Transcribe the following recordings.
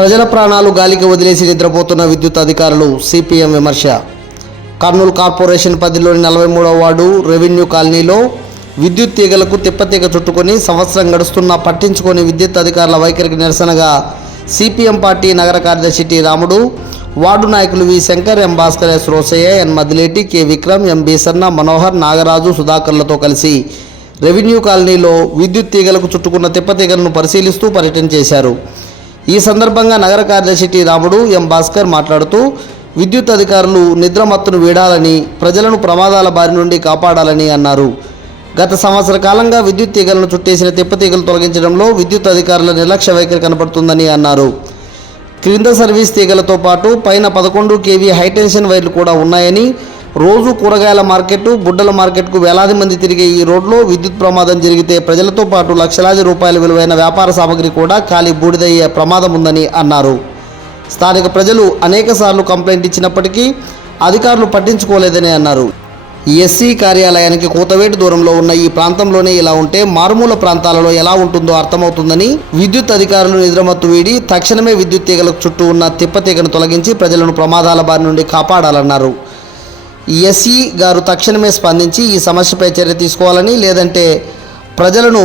ప్రజల ప్రాణాలు గాలికి వదిలేసి నిద్రపోతున్న విద్యుత్ అధికారులు సిపిఎం విమర్శ. కర్నూలు కార్పొరేషన్ పరిధిలోని 43వ వార్డు రెవెన్యూ కాలనీలో విద్యుత్ తీగలకు తిప్పతీగ చుట్టుకొని సంవత్సరం గడుస్తున్నా పట్టించుకొని విద్యుత్ అధికారుల వైఖరికి నిరసనగా సిపిఎం పార్టీ నగర కార్యదర్శి టి రాముడు, వార్డు నాయకులు వి శంకర్, ఎం భాస్కర్, ఎస్ రోసయ్య, ఎన్ మదిలేటి, కె విక్రమ్, ఎం బీసన్న, మనోహర్, నాగరాజు, సుధాకర్లతో కలిసి రెవెన్యూ కాలనీలో విద్యుత్ తీగలకు చుట్టుకున్న తిప్పతీగలను పరిశీలిస్తూ పర్యటన చేశారు. ఈ సందర్భంగా నగర కార్యదర్శి టి రాముడు, ఎం భాస్కర్ మాట్లాడుతూ విద్యుత్ అధికారులు నిద్రమత్తును వీడాలని, ప్రజలను ప్రమాదాల బారి నుండి కాపాడాలని అన్నారు. గత సంవత్సర కాలంగా విద్యుత్ తీగలను చుట్టేసిన తిప్పతీగలు తొలగించడంలో విద్యుత్ అధికారుల నిర్లక్ష్య వైఖరి కనబడుతుందని అన్నారు. క్రింద సర్వీస్ తీగలతో పాటు పైన 11 kV హైటెన్షన్ వైర్లు కూడా ఉన్నాయని, రోజు కూరగాయల మార్కెట్, బుడ్డల మార్కెట్కు వేలాది మంది తిరిగే ఈ రోడ్లో విద్యుత్ ప్రమాదం జరిగితే ప్రజలతో పాటు లక్షలాది రూపాయల విలువైన వ్యాపార సామగ్రి కూడా కాలి బూడిదయ్యే ప్రమాదం ఉందని అన్నారు. స్థానిక ప్రజలు అనేకసార్లు కంప్లైంట్ ఇచ్చినప్పటికీ అధికారులు పట్టించుకోలేదని అన్నారు. ఎస్సీ కార్యాలయానికి కూతవేటు దూరంలో ఉన్న ఈ ప్రాంతంలోనే ఇలా ఉంటే మారుమూల ప్రాంతాలలో ఎలా ఉంటుందో అర్థమవుతుందని, విద్యుత్ అధికారులు నిద్రమత్తు వీడి తక్షణమే విద్యుత్ తీగలకు చుట్టూ ఉన్న తిప్పతీగను తొలగించి ప్రజలను ప్రమాదాల బారి నుండి కాపాడాలన్నారు. ఎస్సీ గారు తక్షణమే స్పందించి ఈ సమస్యపై చర్య తీసుకోవాలని, లేదంటే ప్రజలను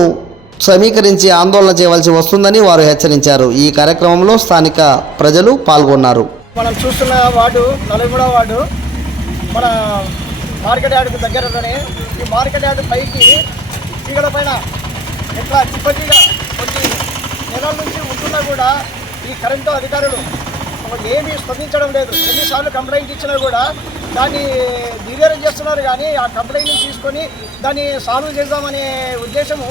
సమీకరించి ఆందోళన చేయవలసి వస్తుందని వారు హెచ్చరించారు. ఈ కార్యక్రమంలో స్థానిక ప్రజలు పాల్గొన్నారు. మనం చూస్తున్న వార్డు 43వ వార్డు మన మార్కెట్ యార్డుకు దగ్గరలోనే. ఈ మార్కెట్ యార్డు పైకి తీగల పైన ఎట్లా తిప్పతీగా కొన్ని నెలల నుంచి ఉంటున్నా కూడా ఈ కరెంటు అధికారులు ఏమీ స్పందించడం లేదు. ఎన్నిసార్లు కంప్లైంట్ ఇచ్చినా కూడా దాన్ని నిర్వీర్యం చేస్తున్నారు. కానీ ఆ కంప్లైంట్ని తీసుకొని దాన్ని సాల్వ్ చేద్దామనే ఉద్దేశము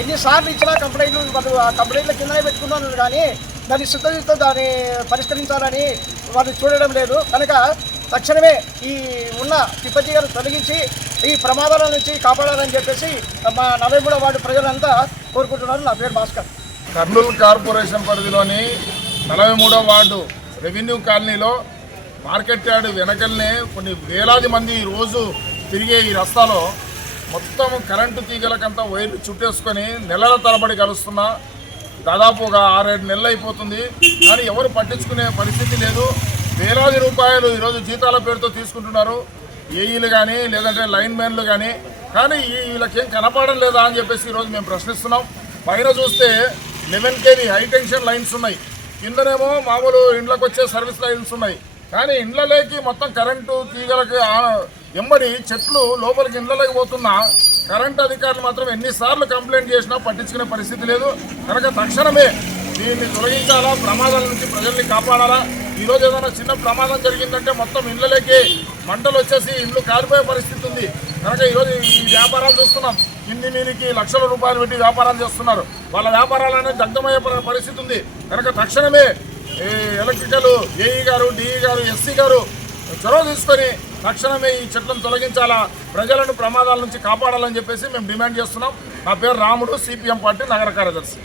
ఎన్నిసార్లు ఇచ్చినా కంప్లైంట్లు వాళ్ళు ఆ కంప్లైంట్ల కిందనే పెట్టుకున్నారు. కానీ దాన్ని శుద్ధతో దాన్ని పరిష్కరించాలని వాళ్ళు చూడడం లేదు. కనుక తక్షణమే ఈ ఉన్న తిప్పతీగలు తొలగించి ఈ ప్రమాదాల నుంచి కాపాడాలని చెప్పేసి మా 43వ వార్డు ప్రజలంతా కోరుకుంటున్నారు. నా పేరు భాస్కర్. కర్నూలు కార్పొరేషన్ పరిధిలోని 43వ వార్డు రెవెన్యూ కాలనీలో మార్కెట్ యార్డు వెనకల్నే కొన్ని వేలాది మంది రోజు తిరిగే ఈ రస్తాలో మొత్తం కరెంటు తీగలకంతా వైర్లు చుట్టేసుకొని నెలల తరబడి కలుస్తున్నా దాదాపు ఒక 6-7 నెలలు అయిపోతుంది. కానీ ఎవరు పట్టించుకునే పరిస్థితి లేదు. వేలాది రూపాయలు ఈరోజు జీతాల పేరుతో తీసుకుంటున్నారు ఏఈలు కానీ, లేదంటే లైన్ మ్యాన్లు కానీ. కానీ వీళ్ళకేం కనపడడం లేదా అని చెప్పేసి ఈరోజు మేము ప్రశ్నిస్తున్నాం. పైన చూస్తే 11 kV హై టెన్షన్ లైన్స్ ఉన్నాయి, కిందనేమో మామూలు ఇండ్లకు వచ్చే సర్వీస్ లైన్స్ ఉన్నాయి. కానీ ఇండ్లలోకి మొత్తం కరెంటు తీగలకి ఎంబడి చెట్లు లోపలికి ఇండ్లలోకి పోతున్నా కరెంటు అధికారులు మాత్రం ఎన్నిసార్లు కంప్లైంట్ చేసినా పట్టించుకునే పరిస్థితి లేదు. కనుక తక్షణమే దీన్ని తొలగించాలా, ప్రమాదాల నుంచి ప్రజల్ని కాపాడాలా. ఈరోజు ఏదైనా చిన్న ప్రమాదం జరిగిందంటే మొత్తం ఇండ్లలోకి మంటలు వచ్చేసి ఇండ్లు కాలిపోయే పరిస్థితి ఉంది. కనుక ఈరోజు ఈ వ్యాపారాలు చూస్తున్నాం, కింది మీనికి లక్షల రూపాయలు పెట్టి వ్యాపారాలు చేస్తున్నారు. వాళ్ళ వ్యాపారాలనే దగ్ధమయ్యే పరిస్థితి ఉంది. కనుక తక్షణమే ఎలక్ట్రికల్ ఏఈ గారు, డిఈ గారు, ఎస్సీ గారు చొరవ తీసుకొని తక్షణమే ఈ చెట్లను తొలగించాలా, ప్రజలను ప్రమాదాల నుంచి కాపాడాలని చెప్పేసి మేము డిమాండ్ చేస్తున్నాం. నా పేరు రాముడు, సిపిఎం పార్టీ నగర కార్యదర్శి.